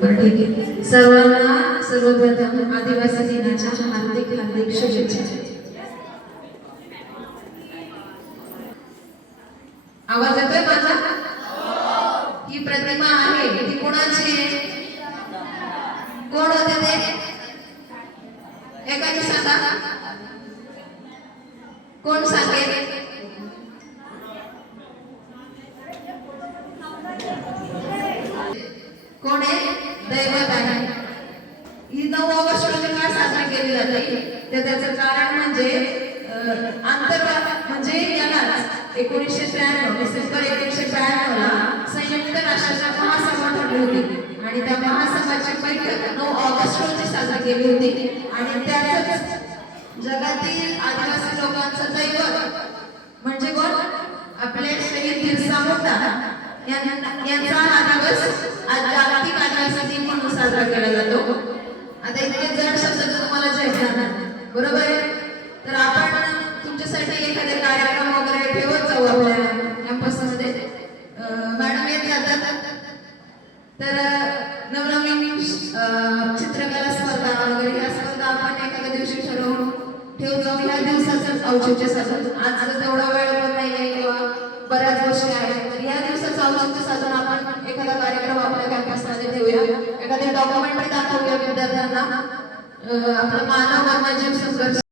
बरं ठीक आहे. सर्वांना सर्वप्रथम आदिवासी दिनाच्या हार्दिक हार्दिक शुभेच्छा. आवाज येतोय माझा? ही प्रतिमा आहे ती कोणाची आहे? कोण होते ते? एकाने सांगा. कोण सांगेल? कोण आहे? दैवत आहे. ही 9 ऑगस्ट रोजी का साजरी केली जाते? तर त्याचं कारण म्हणजे म्हणजे याला 1993 डिसेंबर 1992 ला संयुक्त राष्ट्राच्या महासभा ठरली होती आणि त्या महासभाची बैठक 9 ऑगस्ट रोजी साजरी केली होती आणि त्यातच जगातील आदिवासी लोकांचं दैवत म्हणजे कोण? आपले शहीद बिरसा मुंडा यांचा हा दिवस आज जागतिक आदिवासी दिन म्हणून साजरा केला जातो. आता इतके जड शब्द तुम्हाला झेपणार बरोबर आहे. तर आपण तुमच्यासाठी एखादे कार्यक्रम वगैरे ठेवत जाऊ आपल्या कॅम्पसमध्ये. मॅडम येत जातात तर नवनवीन चित्रकला स्पर्धा वगैरे या स्पर्धा आपण एखाद्या दिवशी ठरवून ठेवत जाऊ. ह्या दिवसाचं औचित्य साधून आज तेवढा वेळ पण नाही आहे किंवा बऱ्याच गोष्टी आहेत तर या दिवसाचं औचित्य साधून आपण एखादा कार्यक्रम आपल्या कॅम्पसमध्ये ठेवूया. एखादी डॉक्युमेंटरी दाखवूया विद्यार्थ्यांना. आपलं मानव वन्यजीव संघर्ष